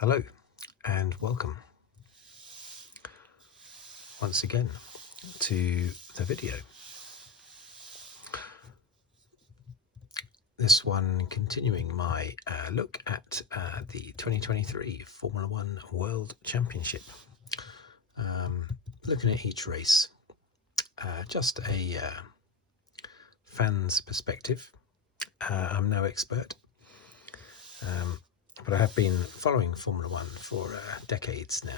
Hello and welcome once again to the video. This one continuing my look at the 2023 Formula One World Championship. Looking at each race, just a fan's perspective. I'm no expert, but I have been following Formula One for decades now,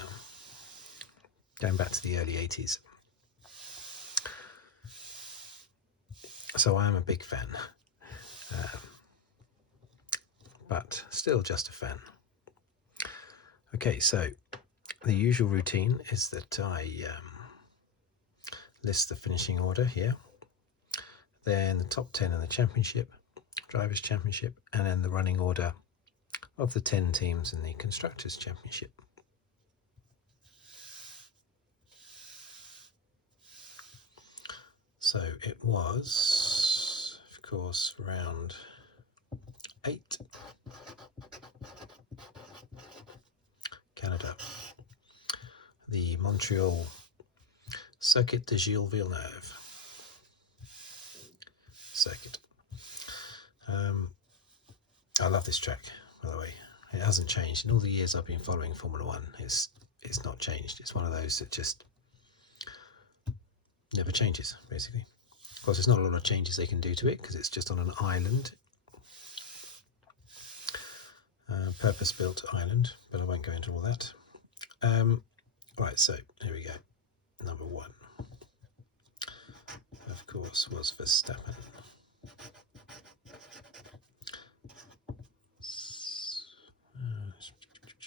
going back to the early 80s. So I am a big fan, but still just a fan. Okay, so the usual routine is that I list the finishing order here, then the top 10 in the championship, Drivers' Championship, and then the running order of the 10 teams in the Constructors' Championship. So it was, of course, round 8, Canada, the Montreal Circuit Gilles Villeneuve circuit. I love this track, by the way. It hasn't changed in all the years I've been following Formula One. It's not changed. It's one of those that just never changes, basically. Of course, there's not a lot of changes they can do to it because it's just on an island, purpose-built island, but I won't go into all that. Right, so here we go. Number 1, of course, was Verstappen. Alonso, 3rd.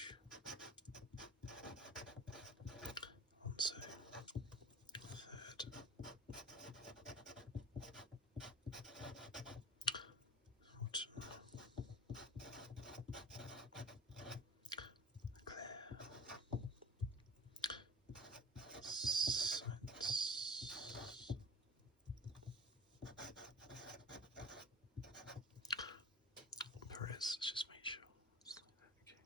Sainz. Perez, let's just make sure. Okay.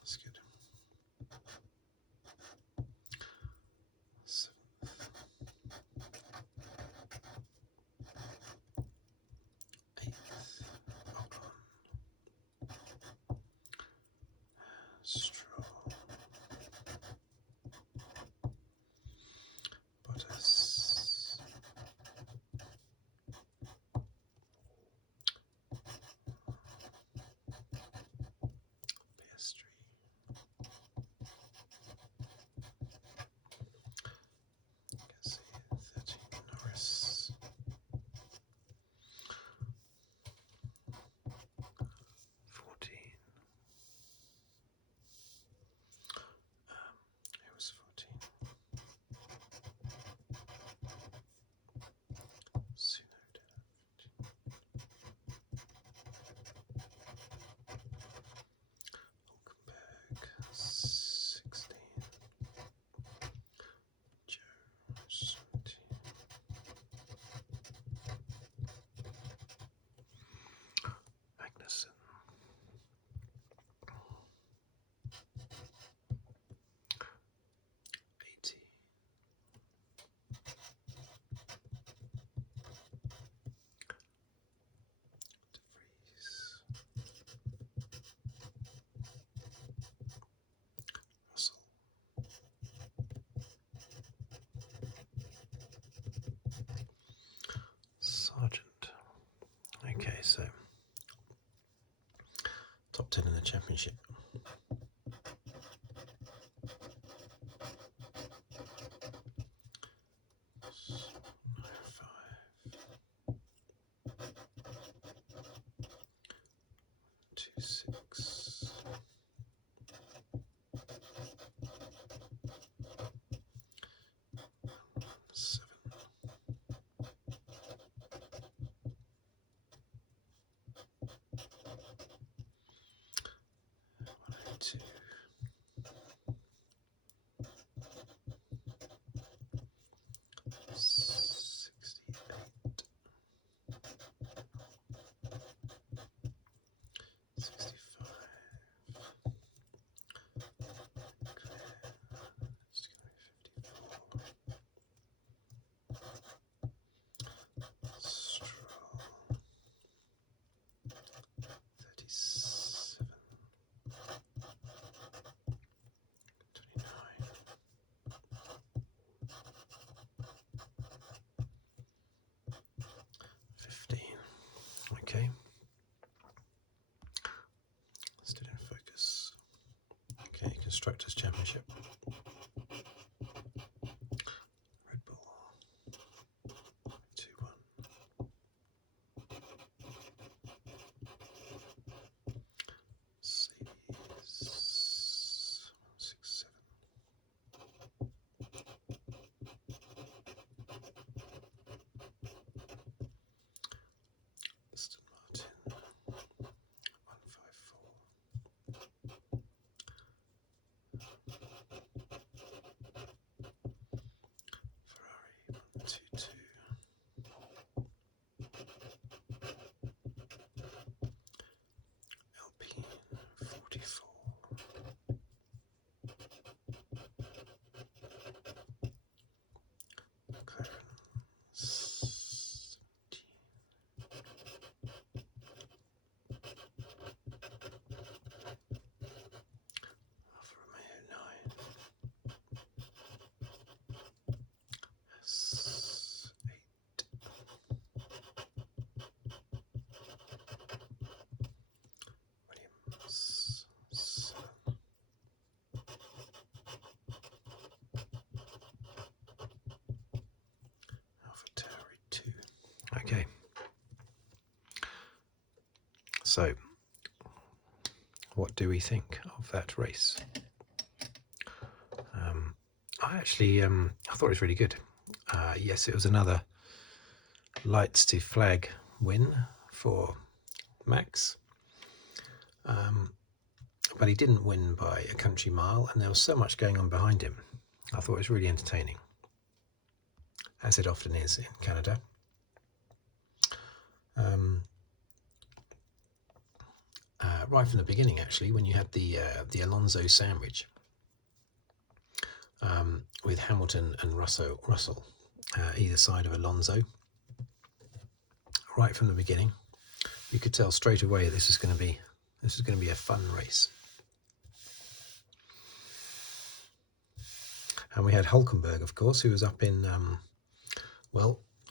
That's good. 7th. 8th. Ocon. Stroll. Bottas. Piastri. You can see 13 Norris. 14. It was 14. Tsunoda. Hulkenberg. 16. Joe. 17. Magnussen. 80. De Vries. Russell. Sargent. Okay, so top 10 in the championship. No, 5. 2, 6. 7. 102. 68. 65. 27, 29, 15. Okay. Still in focus. Okay, Constructors' Championship. Redbull 2-1. Mercedes 1-6-7. Aston Martin 1-5-4. Ferrari 1-2-2. Alpine 44. McLaren 17. Alfa Romeo 9. S8. Williams 7. AlphaTauri 2. Okay. So, what do we think of that race? I actually, I thought it was really good. Yes, it was another lights to flag win for Max. But he didn't win by a country mile, and there was so much going on behind him. I thought it was really entertaining, as it often is in Canada. Right from the beginning, actually, when you had the Alonso sandwich with Hamilton and Russell either side of Alonso, right from the beginning, you could tell straight away this is going to be a fun race. And we had Hülkenberg, of course, who was up in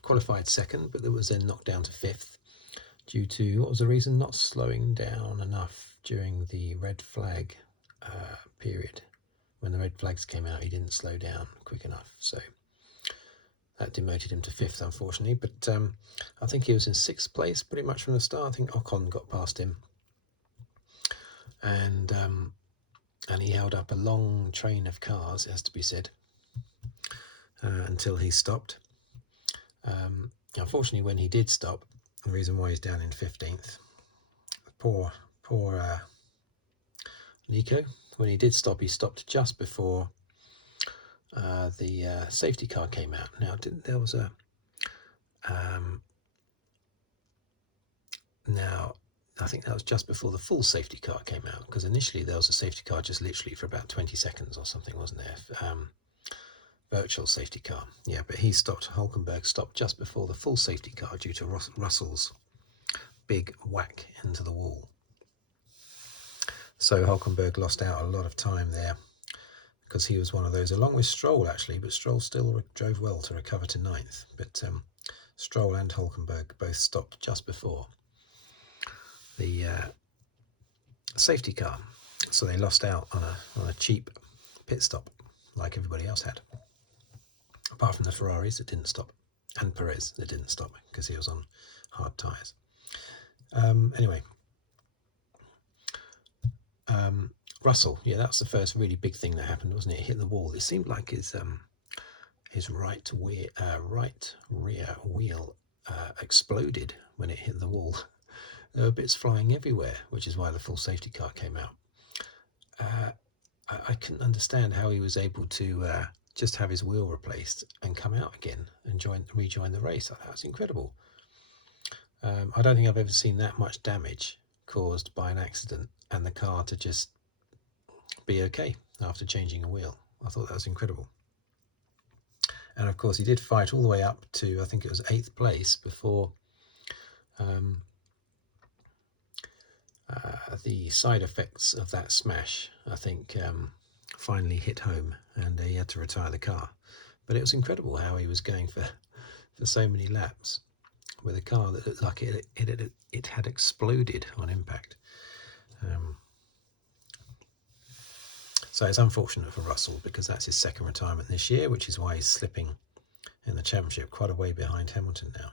qualified second, but that was then knocked down to fifth due to, what was the reason? Not slowing down enough during the red flag period. When the red flags came out, he didn't slow down quick enough, so that demoted him to fifth, unfortunately. But I think he was in sixth place pretty much from the start. I think Ocon got past him, and he held up a long train of cars, it has to be said, until he stopped. Unfortunately, when he did stop, the reason why he's down in 15th, poor Nico, when he did stop, he stopped just before the safety car came out. Now, there was a now I think that was just before the full safety car came out, because initially there was a safety car just literally for about 20 seconds or something, wasn't there? Virtual safety car, yeah. But he stopped. Hülkenberg stopped just before the full safety car due to Russell's big whack into the wall. So Hülkenberg lost out a lot of time there, because he was one of those, along with Stroll actually, but Stroll still drove well to recover to 9th. But Stroll and Hülkenberg both stopped just before the safety car, so they lost out on a cheap pit stop, like everybody else had, apart from the Ferraris that didn't stop, and Perez that didn't stop because he was on hard tyres. Anyway, Russell, yeah, that was the first really big thing that happened, wasn't it? It hit the wall. It seemed like his right rear wheel exploded when it hit the wall. There were bits flying everywhere, which is why the full safety car came out. I couldn't understand how he was able to just have his wheel replaced and come out again and rejoin the race. That was incredible. I don't think I've ever seen that much damage caused by an accident and the car to just be okay after changing a wheel. I thought that was incredible. And of course he did fight all the way up to, I think it was 8th place before the side effects of that smash, I think, finally hit home, and he had to retire the car. But it was incredible how he was going for so many laps with a car that looked like it had exploded on impact. So it's unfortunate for Russell, because that's his second retirement this year, which is why he's slipping in the championship quite a way behind Hamilton now.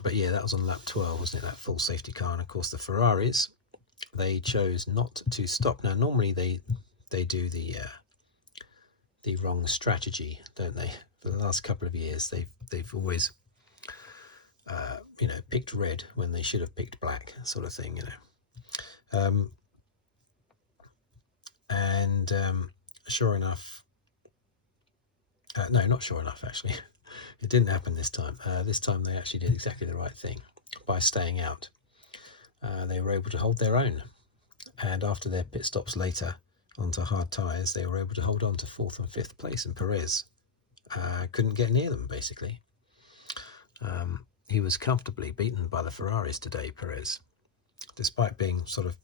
But yeah, that was on lap 12, wasn't it, that full safety car? And of course the Ferraris, they chose not to stop. Now normally they do the wrong strategy, don't they? For the last couple of years, they've always picked red when they should have picked black, sort of thing, and sure enough, no, not sure enough, actually. It didn't happen this time. This time they actually did exactly the right thing. By staying out, they were able to hold their own, and after their pit stops later onto hard tyres, they were able to hold on to 4th and 5th place, and Perez couldn't get near them, basically. He was comfortably beaten by the Ferraris today, Perez, despite being sort of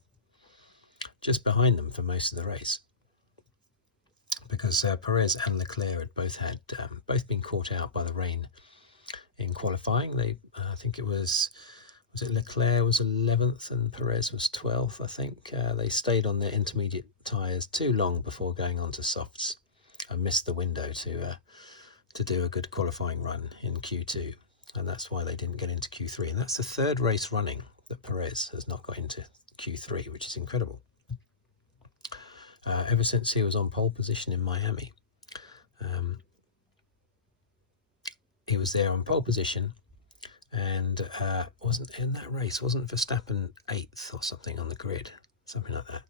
just behind them for most of the race, because Perez and Leclerc had both been caught out by the rain in qualifying. I think it was Leclerc was 11th and Perez was 12th, I think. They stayed on their intermediate tyres too long before going on to softs and missed the window to do a good qualifying run in Q2, and that's why they didn't get into Q3. And that's the third race running that Perez has not got into Q3, which is incredible. Ever since he was on pole position in Miami, he was there on pole position, and wasn't Verstappen 8th or something on the grid, something like that,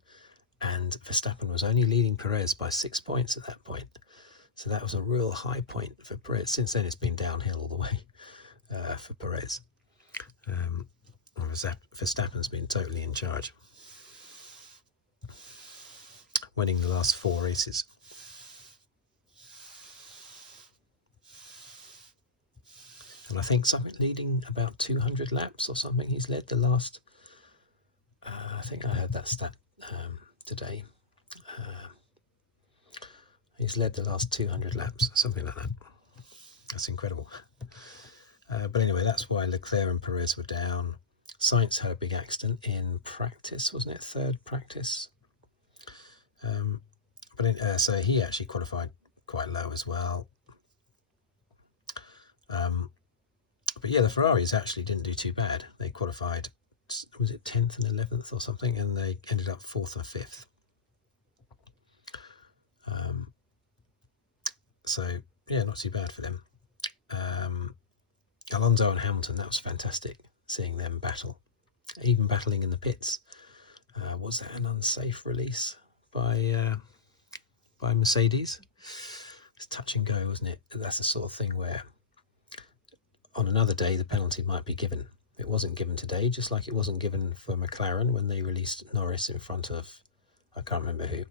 and Verstappen was only leading Perez by 6 points at that point. So that was a real high point for Perez. Since then it's been downhill all the way for Perez. Verstappen's been totally in charge, winning the last 4 races. And I think something leading about 200 laps or something. He's led the last, I think I heard that stat today. He's led the last 200 laps, something like that. That's incredible. But anyway, that's why Leclerc and Perez were down. Sainz had a big accident in practice, wasn't it? 3rd practice. So he actually qualified quite low as well. But yeah, the Ferraris actually didn't do too bad. They qualified, was it 10th and 11th or something, and they ended up 4th and 5th. So yeah, not too bad for them. Alonso and Hamilton, that was fantastic, seeing them battle, even battling in the pits. Was that an unsafe release by Mercedes? It's touch and go, wasn't it? That's the sort of thing where on another day the penalty might be given. It wasn't given today, just like it wasn't given for McLaren when they released Norris in front of, I can't remember who.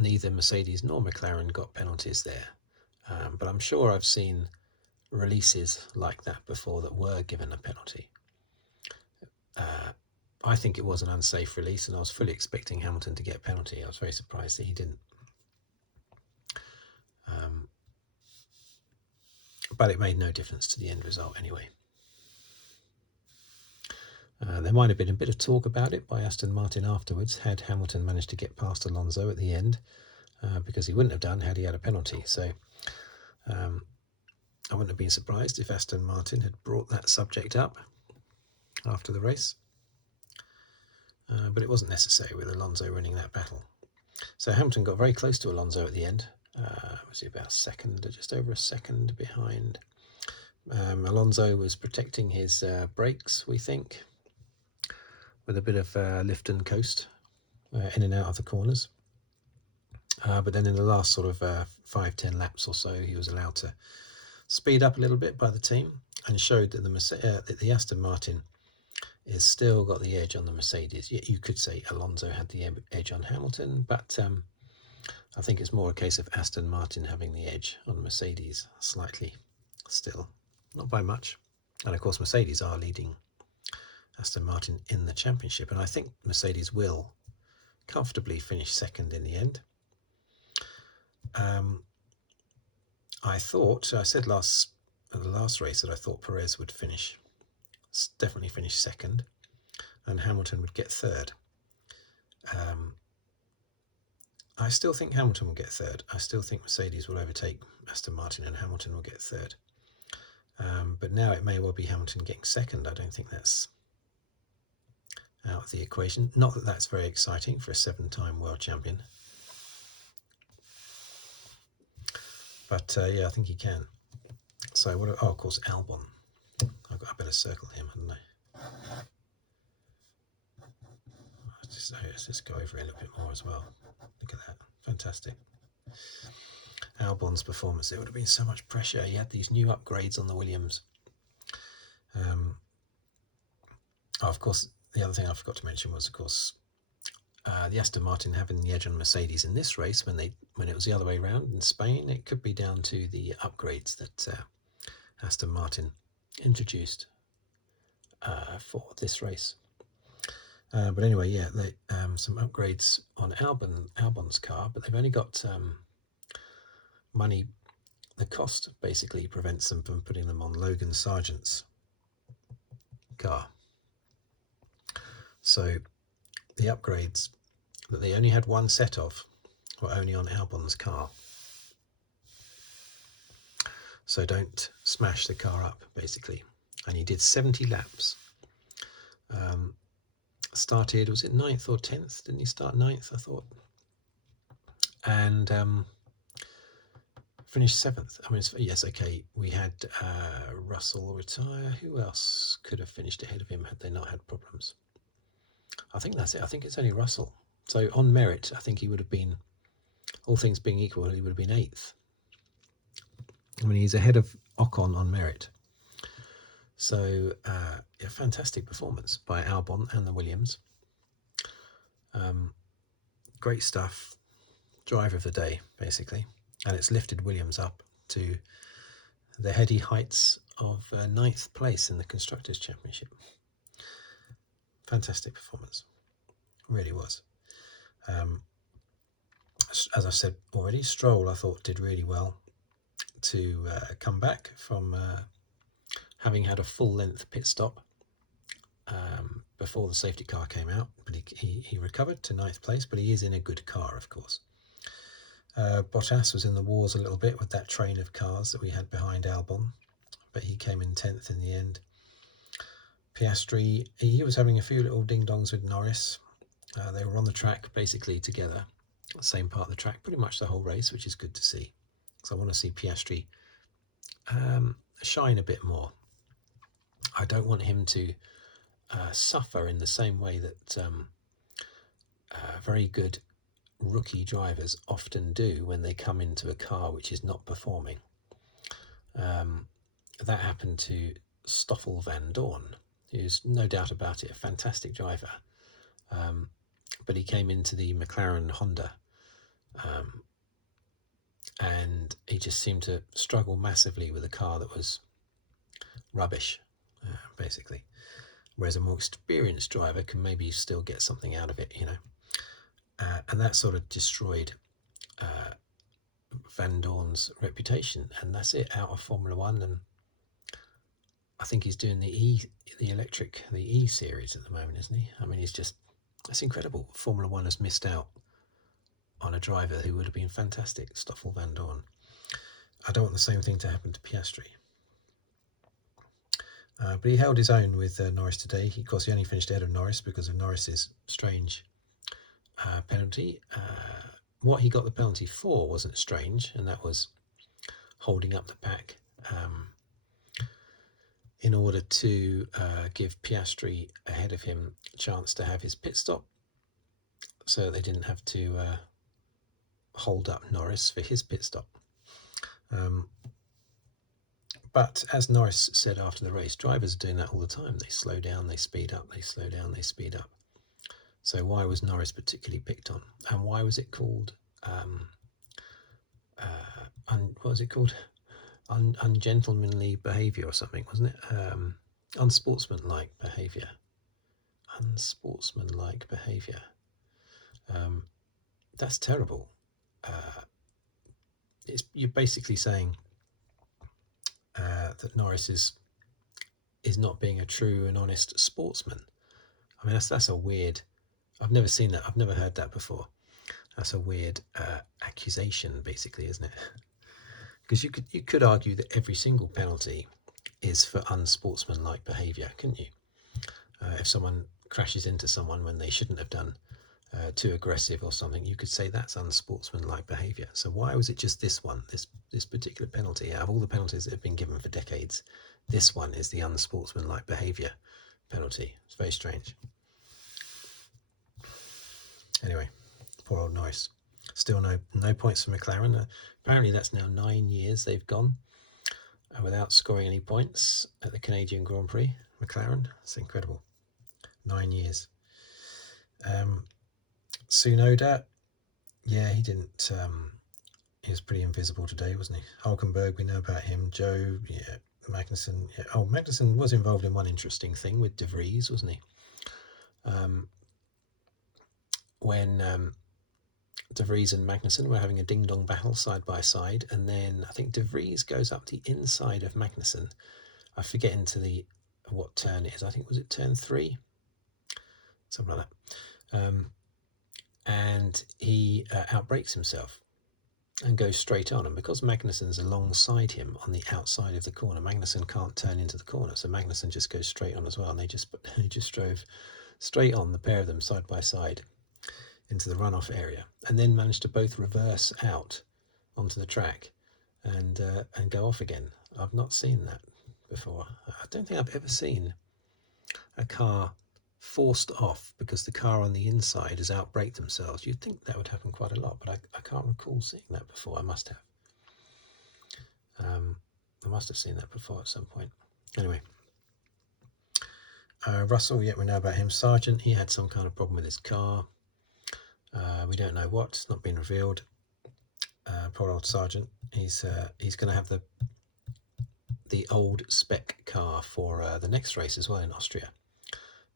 Neither Mercedes nor McLaren got penalties there, but I'm sure I've seen releases like that before that were given a penalty. I think it was an unsafe release, and I was fully expecting Hamilton to get a penalty. I was very surprised that he didn't. But it made no difference to the end result anyway. There might have been a bit of talk about it by Aston Martin afterwards, had Hamilton managed to get past Alonso at the end, because he wouldn't have done had he had a penalty. So I wouldn't have been surprised if Aston Martin had brought that subject up after the race. But it wasn't necessary with Alonso winning that battle. So Hamilton got very close to Alonso at the end. Was he about a second, or just over a second behind? Alonso was protecting his brakes, we think, with a bit of lift and coast in and out of the corners. But then in the last sort of 5-10 laps or so, he was allowed to speed up a little bit by the team, and showed that the Aston Martin is still got the edge on the Mercedes. You could say Alonso had the edge on Hamilton, but I think it's more a case of Aston Martin having the edge on Mercedes slightly still, not by much. And of course, Mercedes are leading Aston Martin in the championship, and I think Mercedes will comfortably finish second in the end. I said at the last race that I thought Perez would definitely finish second, and Hamilton would get third. I still think Hamilton will get third. I still think Mercedes will overtake Aston Martin and Hamilton will get third. But now it may well be Hamilton getting second. I don't think that's out of the equation. Not that that's very exciting for a 7-time world champion. But yeah, I think he can. So of course, Albon. I better circle him, hadn't I? Let's just go over it a little bit more as well. Look at that. Fantastic. Albon's performance. There would have been so much pressure. He had these new upgrades on the Williams. Of course, the other thing I forgot to mention was, of course, the Aston Martin having the edge on Mercedes in this race. When it was the other way around in Spain, it could be down to the upgrades that Aston Martin introduced for this race. But anyway, yeah, some upgrades on Albon's car, but they've only got money. The cost basically prevents them from putting them on Logan Sargent's car. So the upgrades that they only had one set of were only on Albon's car. So don't smash the car up, basically. And he did 70 laps. Started, was it 9th or 10th? Didn't he start 9th, I thought? And finished 7th. I mean, yes, okay, we had Russell retire. Who else could have finished ahead of him had they not had problems? I think that's it. I think it's only Russell. So on merit, I think he would have been, all things being equal, he would have been 8th. I mean, he's ahead of Ocon on merit. So a fantastic performance by Albon and the Williams. Great stuff. Driver of the day, basically. And it's lifted Williams up to the heady heights of 9th place in the Constructors' Championship. Fantastic performance. Really was. As I've said already, Stroll, I thought, did really well to come back from having had a full-length pit stop before the safety car came out. But he recovered to 9th place, but he is in a good car, of course. Bottas was in the wars a little bit with that train of cars that we had behind Albon, but he came in 10th in the end. Piastri, he was having a few little ding-dongs with Norris. They were on the track basically together, the same part of the track, pretty much the whole race, which is good to see. So I want to see Piastri shine a bit more. I don't want him to suffer in the same way that very good rookie drivers often do when they come into a car which is not performing. That happened to Stoffel van Dorn, who's no doubt about it a fantastic driver, but he came into the McLaren Honda and he just seemed to struggle massively with a car that was rubbish, basically, whereas a more experienced driver can maybe still get something out of it, you know. And that sort of destroyed Van Dorn's reputation, and that's it, out of Formula One. And I think he's doing the E series at the moment, isn't he? I mean, it's incredible. Formula One has missed out on a driver who would have been fantastic, Stoffel van Dorn. I don't want the same thing to happen to Piastri. But he held his own with Norris today. Of course, he only finished ahead of Norris because of Norris's strange penalty. What he got the penalty for wasn't strange, and that was holding up the pack in order to give Piastri ahead of him a chance to have his pit stop, so they didn't have to hold up Norris for his pit stop. But as Norris said after the race, drivers are doing that all the time. They slow down, they speed up, they slow down, they speed up. So why was Norris particularly picked on? And why was it called, what was it called? ungentlemanly behaviour or something, wasn't it? Unsportsmanlike behaviour. Unsportsmanlike behaviour. That's terrible. You're basically saying that Norris is not being a true and honest sportsman. I mean, that's a weird. I've never seen that. I've never heard that before. That's a weird accusation, basically, isn't it? Because you could argue that every single penalty is for unsportsmanlike behaviour, couldn't you? If someone crashes into someone when they shouldn't have done, too aggressive or something, you could say that's unsportsmanlike behaviour. So why was it just this one, this particular penalty? Out of all the penalties that have been given for decades, this one is the unsportsmanlike behaviour penalty. It's very strange. Anyway, poor old Norris. Still no points for McLaren. Apparently that's now 9 years they've gone without scoring any points at the Canadian Grand Prix. McLaren, it's incredible. 9 years. Tsunoda, yeah, he didn't. He was pretty invisible today, wasn't he? Hulkenberg, we know about him. Joe, yeah. Magnussen, yeah. Oh, Magnussen was involved in one interesting thing with De Vries, wasn't he? When De Vries and Magnussen were having a ding-dong battle side by side, and then I think De Vries goes up the inside of Magnussen. I forget into what turn it is. I think, was it turn 3? Something like that. And he outbrakes himself and goes straight on. And because Magnussen's alongside him on the outside of the corner, Magnussen can't turn into the corner. So Magnussen just goes straight on as well. And they just drove straight on, the pair of them side by side, into the runoff area, and then managed to both reverse out onto the track and go off again. I've not seen that before. I don't think I've ever seen a car forced off because the car on the inside has outbraked themselves. You'd think that would happen quite a lot, but I can't recall seeing that before. I must have seen that before at some point. Anyway, Russell, yeah, we know about him. Sargent, he had some kind of problem with his car. We don't know what. It's not been revealed. Poor old Sargent. He's going to have the old spec car for the next race as well in Austria.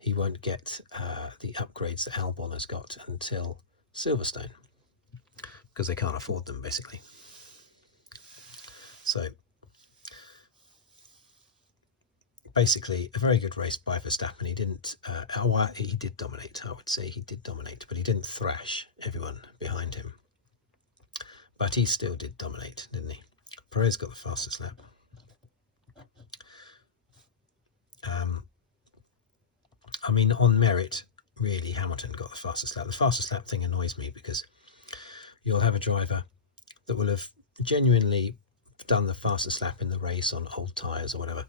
He won't get the upgrades that Albon has got until Silverstone because they can't afford them, basically. So basically, a very good race by Verstappen. He didn't. He did dominate. I would say he did dominate, but he didn't thrash everyone behind him. But he still did dominate, didn't he? Perez got the fastest lap. I mean, on merit, really, Hamilton got the fastest lap. The fastest lap thing annoys me because you'll have a driver that will have genuinely done the fastest lap in the race on old tyres or whatever,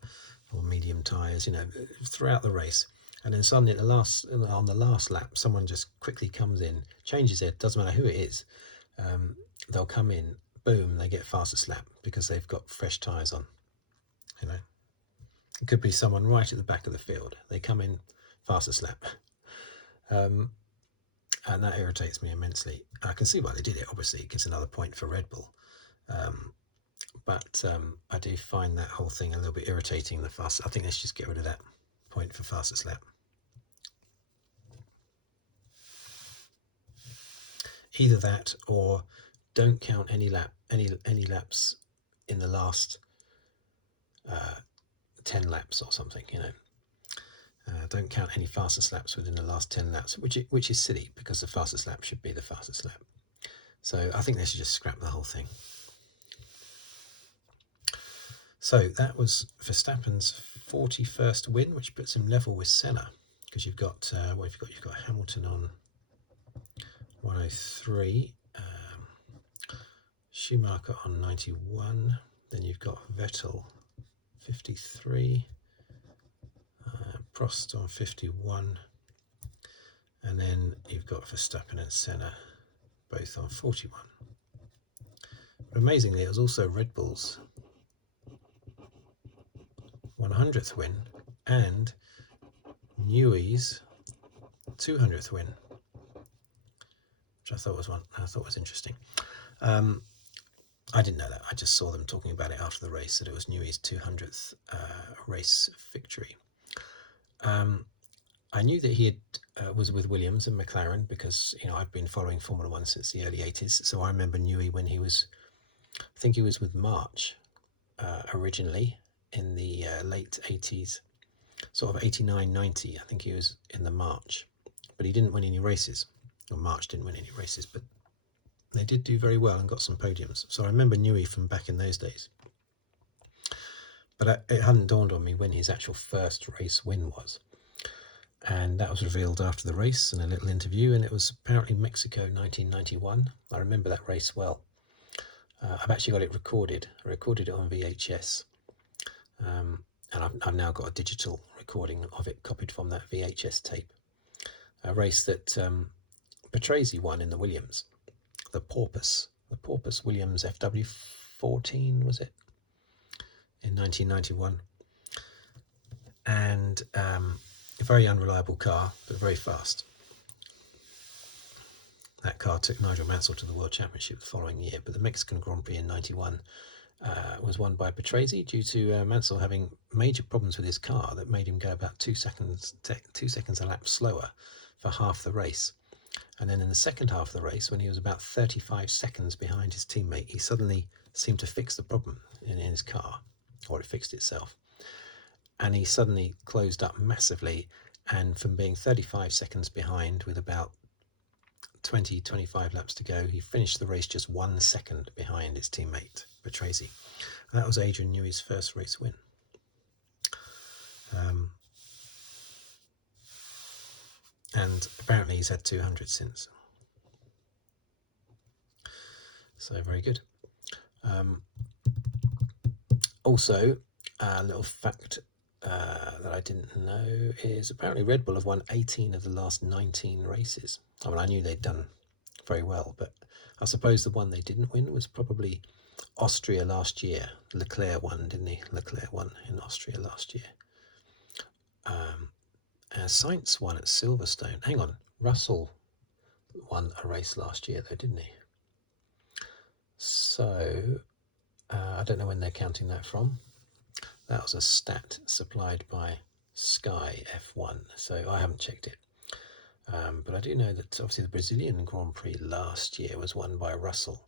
or medium tyres, throughout the race. And then suddenly on the last lap, someone just quickly comes in, changes it, doesn't matter who it is. They'll come in, boom, they get fastest lap because they've got fresh tyres on. It could be someone right at the back of the field. They come in, fastest lap. And that irritates me immensely. I can see why they did it. Obviously, it gives another point for Red Bull. But I do find that whole thing a little bit irritating. I think let's just get rid of that point for fastest lap. Either that or don't count any laps in the last 10 laps or something, don't count any fastest laps within the last 10 laps, which is silly because the fastest lap should be the fastest lap. So I think they should just scrap the whole thing. So that was Verstappen's 41st win, which puts him level with Senna, because you've got what have you got? You've got Hamilton on 103, Schumacher on 91, then you've got Vettel 53, Prost on 51, and then you've got Verstappen and Senna both on 41. But amazingly, it was also Red Bull's 100th win and Newey's 200th win, which I thought was interesting. I didn't know that. I just saw them talking about it after the race, that it was Newey's 200th race victory. I knew that he was with Williams and McLaren because I've been following Formula One since the early 80s. So I remember Newey when he was, I think he was with March originally in the late 80s, sort of 89, 90. I think he was in the March, but he didn't win any races. Or March didn't win any races, but they did do very well and got some podiums. So I remember Newey from back in those days. But it hadn't dawned on me when his actual first race win was. And that was revealed after the race in a little interview, and it was apparently Mexico 1991. I remember that race well. I've actually got it recorded. I recorded it on VHS, and I've now got a digital recording of it copied from that VHS tape. A race that Perez won in the Williams, the Porpoise Williams FW14, was it, in 1991. And a very unreliable car, but very fast. That car took Nigel Mansell to the World Championship the following year, but the Mexican Grand Prix in 91 was won by Perez due to Mansell having major problems with his car that made him go about 2 seconds a lap slower for half the race. And then in the second half of the race, when he was about 35 seconds behind his teammate, he suddenly seemed to fix the problem in his car, or it fixed itself. And he suddenly closed up massively, and from being 35 seconds behind with about 25 laps to go, he finished the race just 1 second behind his teammate, Perez. That was Adrian Newey's first race win. And apparently he's had 200 since. So very good. Also, a little fact that I didn't know is apparently Red Bull have won 18 of the last 19 races. I mean, I knew they'd done very well, but I suppose the one they didn't win was probably Austria last year. Leclerc won, didn't he? Leclerc won in Austria last year. Sainz won at Silverstone. Hang on, Russell won a race last year though, didn't he? So I don't know when they're counting that from. That was a stat supplied by Sky F1, so I haven't checked it. But I do know that obviously the Brazilian Grand Prix last year was won by Russell.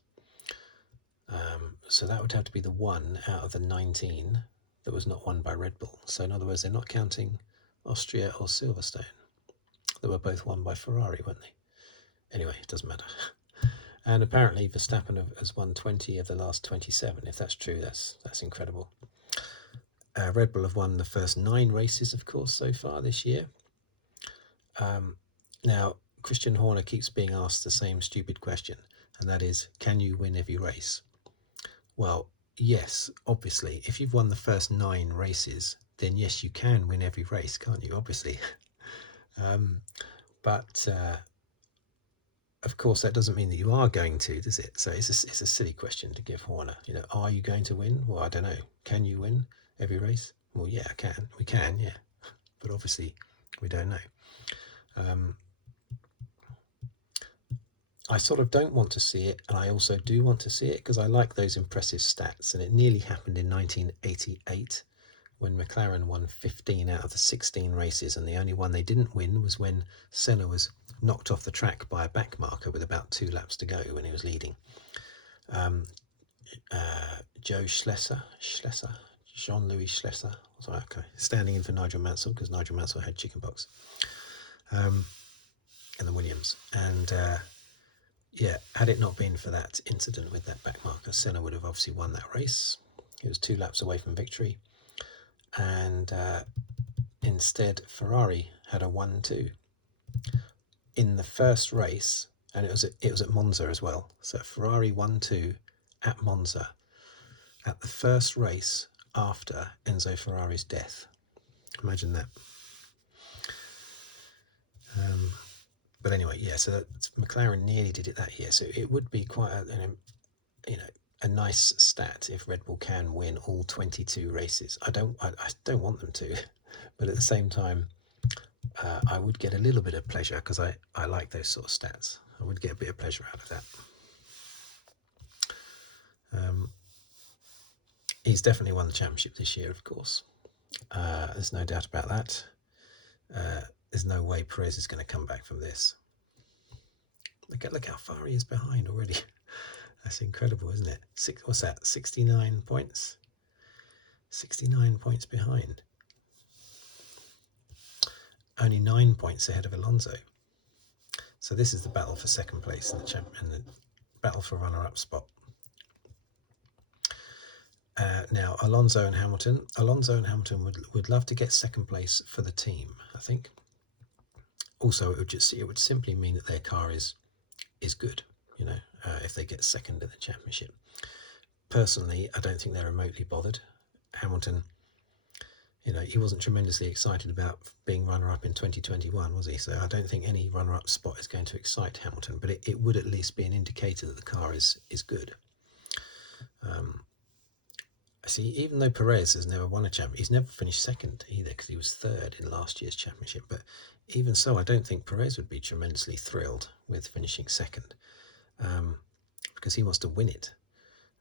So that would have to be the one out of the 19 that was not won by Red Bull. So in other words, they're not counting Austria or Silverstone. They were both won by Ferrari, weren't they? Anyway, it doesn't matter. And apparently Verstappen has won 20 of the last 27. If that's true, that's incredible. Red Bull have won the first 9 races, of course, so far this year. Now, Christian Horner keeps being asked the same stupid question, and that is, can you win every race? Well, yes, obviously. If you've won the first 9 races, then yes, you can win every race, can't you? Obviously. But of course, that doesn't mean that you are going to, does it? So it's a silly question to give Horner. Are you going to win? Well, I don't know. Can you win every race? Well, yeah, I can. We can, yeah. But obviously, we don't know. I sort of don't want to see it, and I also do want to see it because I like those impressive stats, and it nearly happened in 1988 when McLaren won 15 out of the 16 races, and the only one they didn't win was when Senna was knocked off the track by a back marker with about 2 laps to go when he was leading. Jean-Louis Schlesser, sorry, okay, standing in for Nigel Mansell because Nigel Mansell had chickenpox in the Williams. And yeah, had it not been for that incident with that back marker, Senna would have obviously won that race. He was 2 laps away from victory. And instead, Ferrari had a 1-2 in the first race, and it was at Monza as well. So Ferrari 1-2 at Monza at the first race after Enzo Ferrari's death. Imagine that. But anyway, yeah. So McLaren nearly did it that year. So it would be quite a nice stat if Red Bull can win all 22 races. I don't want them to, but at the same time, I would get a little bit of pleasure because I like those sort of stats. I would get a bit of pleasure out of that. He's definitely won the championship this year, of course. There's no doubt about that. There's no way Perez is going to come back from this. Look how far he is behind already. That's incredible, isn't it? What's that? 69 points. 69 points behind. Only 9 points ahead of Alonso. So this is the battle for second place in the battle for runner-up spot. Now, Alonso and Hamilton would love to get second place for the team, I think. Also, it would simply mean that their car is good, if they get second in the championship. Personally, I don't think they're remotely bothered. Hamilton, he wasn't tremendously excited about being runner-up in 2021, was he? So I don't think any runner-up spot is going to excite Hamilton, but it would at least be an indicator that the car is good. See, even though Perez has never won a championship, he's never finished second either because he was third in last year's championship. But even so, I don't think Perez would be tremendously thrilled with finishing second because he wants to win it,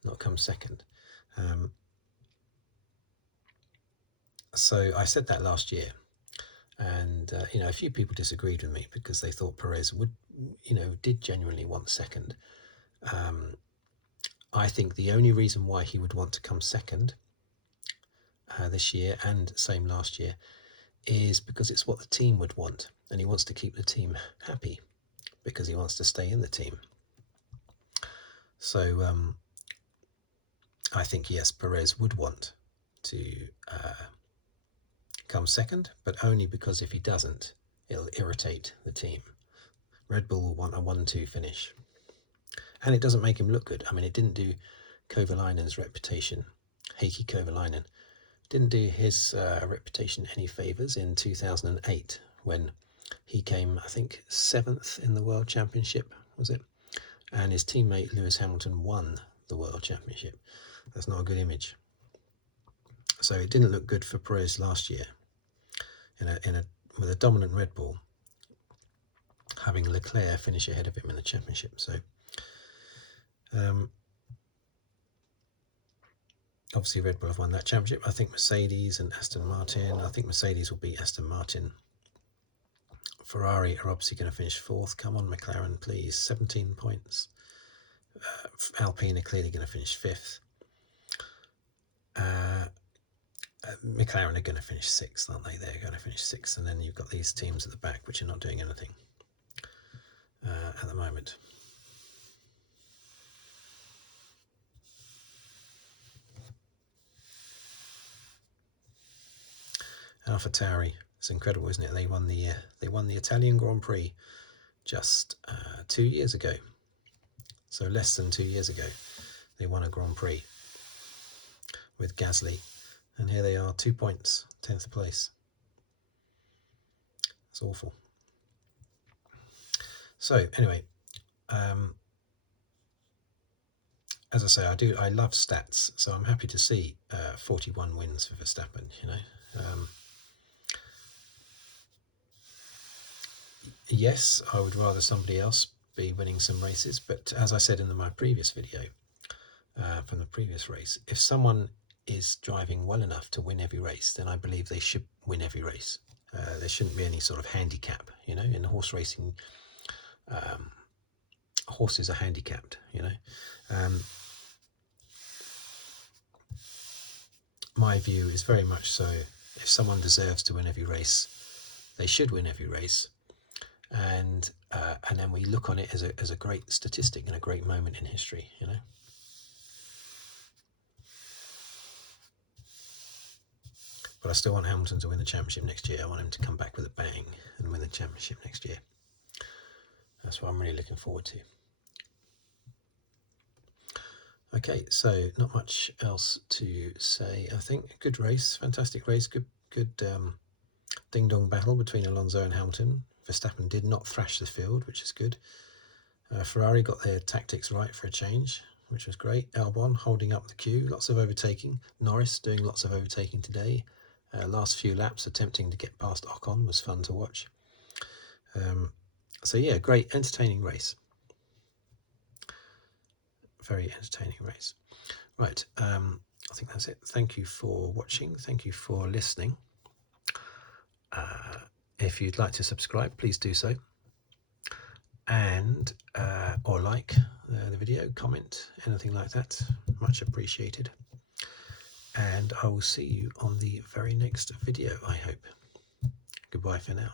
not come second. So I said that last year, and a few people disagreed with me because they thought Perez did genuinely want second. I think the only reason why he would want to come second this year and same last year is because it's what the team would want, and he wants to keep the team happy because he wants to stay in the team. So I think, yes, Perez would want to come second, but only because if he doesn't, it'll irritate the team. Red Bull will want a 1-2 finish. And it doesn't make him look good. I mean, it didn't do Kovalainen's reputation, Heikki Kovalainen, didn't do his reputation any favours in 2008 when he came, I think, 7th in the World Championship, was it? And his teammate Lewis Hamilton won the World Championship. That's not a good image. So it didn't look good for Perez last year with a dominant Red Bull, having Leclerc finish ahead of him in the championship. So obviously Red Bull have won that championship. I think Mercedes and Aston Martin, I think Mercedes will beat Aston Martin. Ferrari are obviously going to finish 4th. Come on, McLaren, please. 17 points. Alpine are clearly going to finish 5th. McLaren are going to finish 6th, aren't they? They're going to finish 6th. And then you've got these teams at the back which are not doing anything at the moment. AlphaTauri, it's incredible, isn't it? They won the Italian Grand Prix just 2 years ago. So less than 2 years ago, they won a Grand Prix with Gasly, and here they are, 2 points, 10th place. It's awful. So anyway, as I say, I love stats, so I'm happy to see 41 wins for Verstappen. Yes, I would rather somebody else be winning some races, but as I said in my previous video, from the previous race, if someone is driving well enough to win every race, then I believe they should win every race. There shouldn't be any sort of handicap, in horse racing. Horses are handicapped, My view is very much so. If someone deserves to win every race, they should win every race. And then we look on it as a great statistic and a great moment in history, But I still want Hamilton to win the championship next year. I want him to come back with a bang and win the championship next year. That's what I'm really looking forward to. Okay, so not much else to say. I think good race, fantastic race, good ding-dong battle between Alonso and Hamilton. Verstappen did not thrash the field, which is good. Ferrari got their tactics right for a change, which was great. Albon holding up the queue, lots of overtaking. Norris doing lots of overtaking today. Last few laps attempting to get past Ocon was fun to watch. So yeah, great, entertaining race. very entertaining race. Right, I think that's it. Thank you for watching. Thank you for listening. If you'd like to subscribe, please do so. And or like the video, comment, anything like that. Much appreciated. And I will see you on the very next video, I hope. Goodbye for now.